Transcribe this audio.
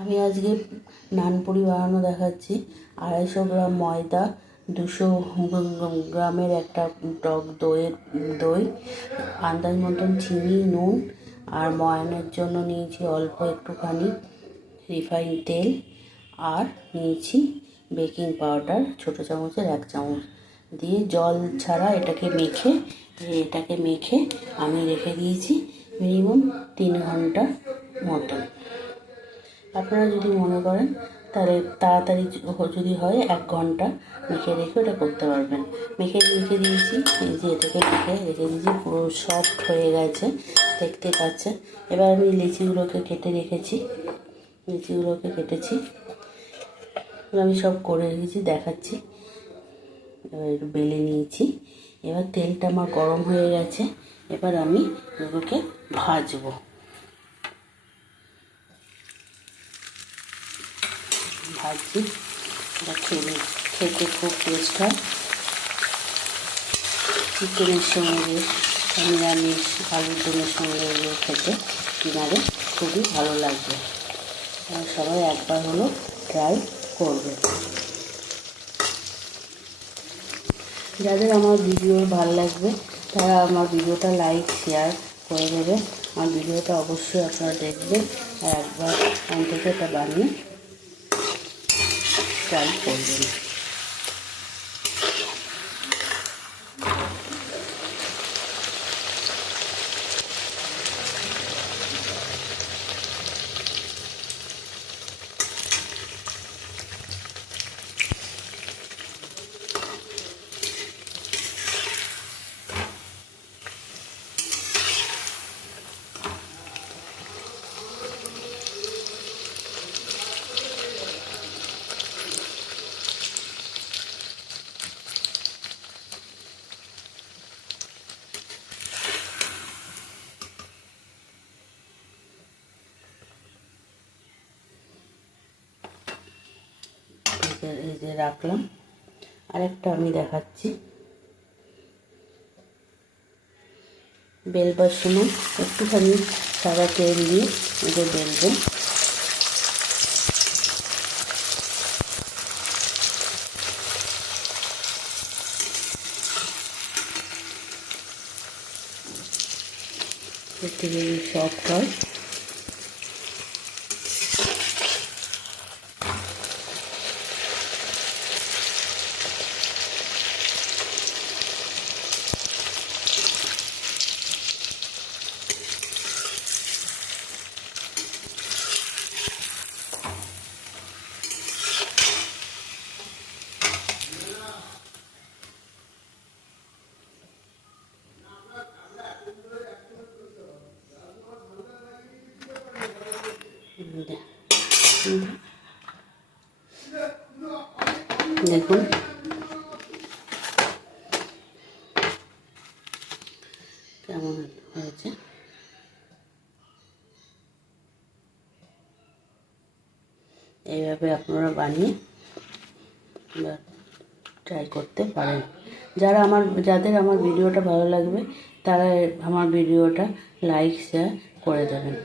আমি আজকে নানপুরি বানানো দেখাচ্ছি। 250 গ্রাম ময়দা, 200 গ্রামের একটা টক দই, আন্দাজ মতন চিনি, নুন, আর ময়ানের জন্য নিয়েছি অল্প একটুখানি রিফাইন তেল, আর নিয়েছি বেকিং পাউডার ছোটো চামচের 1 চামচ দিয়ে জল ছাড়া এটাকে মেখে আমি রেখে দিয়েছি মিনিমাম 3 ঘন্টা মতন। আপনারা যদি মনে করেন তাহলে তাড়াতাড়ি যদি হয় 1 ঘন্টা মেখে রেখে ওটা করতে পারবেন। রেখে দিয়েছি, এই যে এটাকে রেখে দিয়েছি, পুরো সফট হয়ে গেছে দেখতে পাচ্ছেন। এবার আমি লিচিগুলোকে কেটেছি, আমি সব করে রেখেছি দেখাচ্ছি। এবার একটু বেলে নিয়েছি। এবার তেলটা আমার গরম হয়ে গেছে, এবার আমি এগুলোকে ভাজবো। এটা খেতে খুব টেস্ট হয়। চিকেনের সঙ্গে, নিরামিষ আলুর দমের সঙ্গে এগুলো খেতে কিনারে খুবই ভালো লাগবে। সবাই একবার হলো ট্রাই করবে। যাদের আমার ভিডিও ভালো লাগবে তারা আমার ভিডিওটা লাইক শেয়ার করে দেবে। আমার ভিডিওটা অবশ্যই আপনারা দেখবেন আর একবার অন্তত এটা বানিয়ে ট্রাই করবেন। এই যে রাখলাম, আরেকটা আমি দেখাচ্ছি। বেলবার সময় একটুখানি সাদা তেল দিয়ে এটা বেলবেন। একটু যদি সফট হয় দেখুন কেমন হয়েছে। এইভাবে আপনারা বানিয়ে ট্রাই করতে পারেন। যাদের আমার ভিডিওটা ভালো লাগবে তারা আমার ভিডিওটা লাইক শেয়ার করে দেবেন।